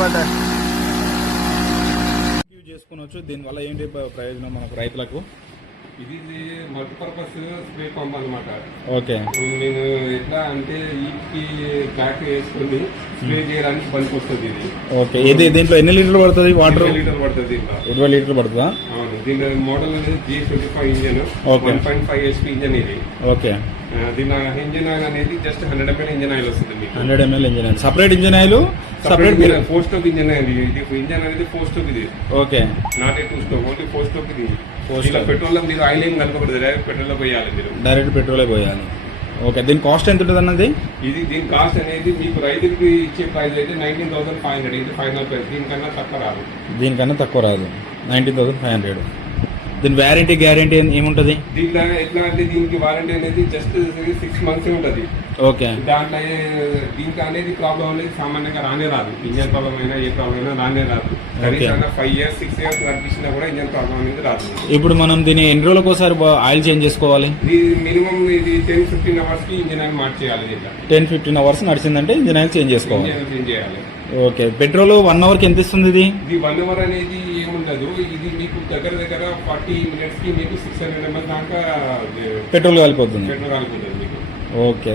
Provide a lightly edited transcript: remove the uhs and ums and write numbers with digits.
Button use చేసుకోవచ్చు. దీనివల్ల ఏంటి ప్రయోజనం మనకు రైతులకు? ఇది మల్టీపర్పస్ స్ప్రే పంప్ అనమాట. ఓకే, నేను ఎట్లా అంటే వీటికి బ్యాక్ వేసుకొని స్ప్రే చేయడానికి పనికి వస్తుంది ఇది. ఓకే, ఇది దీంట్లో ఎన్ని లీటర్లు పడుతుంది వాటర్? 20 లీటర్ పడుతుంది. 20 లీటర్లు పడుతుందా? అవును. దీని మోడల్ అనేది G25 engine, okay. 1.5 HP engine ఇది. ఓకే, దీని ఇంజన్ ఆయిల్ అనేది జస్ట్ 100 ml ఇంజన్ ఆయిల్ వస్తుంది మీకు. 100 ml engine oil. Separate engine oil, separate 4 stroke engine oil. ఇది ఇంజన్ అనేది 4 స్టోక్ ఇది. Okay, not 2 stroke, only 4 stroke ఇది. పెట్రోల్ లో మీరు ఆయిల్ ఏం కలపకూడదు, డైరెక్ట్ పెట్రోల్ లో పోయాలి మీరు. డైరెక్ట్ పెట్రోలే పోయాలి. ఓకే, దీని కాస్ట్ ఎంత ఉంటుంది అన్నది? దీని కాస్ట్ అనేది మీకు రైతులకి ఇచ్చే ప్రైస్ అయితే 19,500. ఇది ఫైనల్ ప్రైస్. దీనికన్నా తక్కువ రాదు. దీనికన్నా తక్కువ రాదు. 19,500. దీని వ్యారంటీ గ్యారంటీ ఏముంటుంది? దీంట్లో ఎట్లా అంటే దీనికి వారంటీ అనేది జస్ట్ 6 months ఉంటుంది. ఓకే, దాంట్లో దీనికి అనేది ప్రాబ్లం అనేది సామాన్యంగా రానే రాదు. ఇంజన్ ప్రాబ్లం అయినా ఏ ప్రాబ్లం అయినా రానే రాదు. కనీసం 5 years 6 years నడిపించినా కూడా ఇంజన్ ప్రాబ్లం అనేది రాదు. ఇప్పుడు మనం దీన్ని ఎన్ని రోజులకు ఒకసారి ఆయిల్ చేంజ్ చేసుకోవాలి? మినిమం ఇది 10-15 hours కి ఇంజన్ ఆయిల్ మార్చేయాలి. 10-15 hours నడిచిందంటే ఇంజన్ ఆయిల్ చేంజ్ చేసుకోవాలి. ఇంజన్ చేంజ్ చేయాలి. ఓకే, పెట్రోల్ 1 hour కి ఎంత ఇస్తుంది ఇది? ఇది 1 hour అనేది ఏముండదు. ఇది మీకు దగ్గర 40 minutes కి మీకు 600 ml దాకా పెట్రోల్ కలిపోతుంది. పెట్రోల్ కలిపోతుంది మీకు. ఓకే,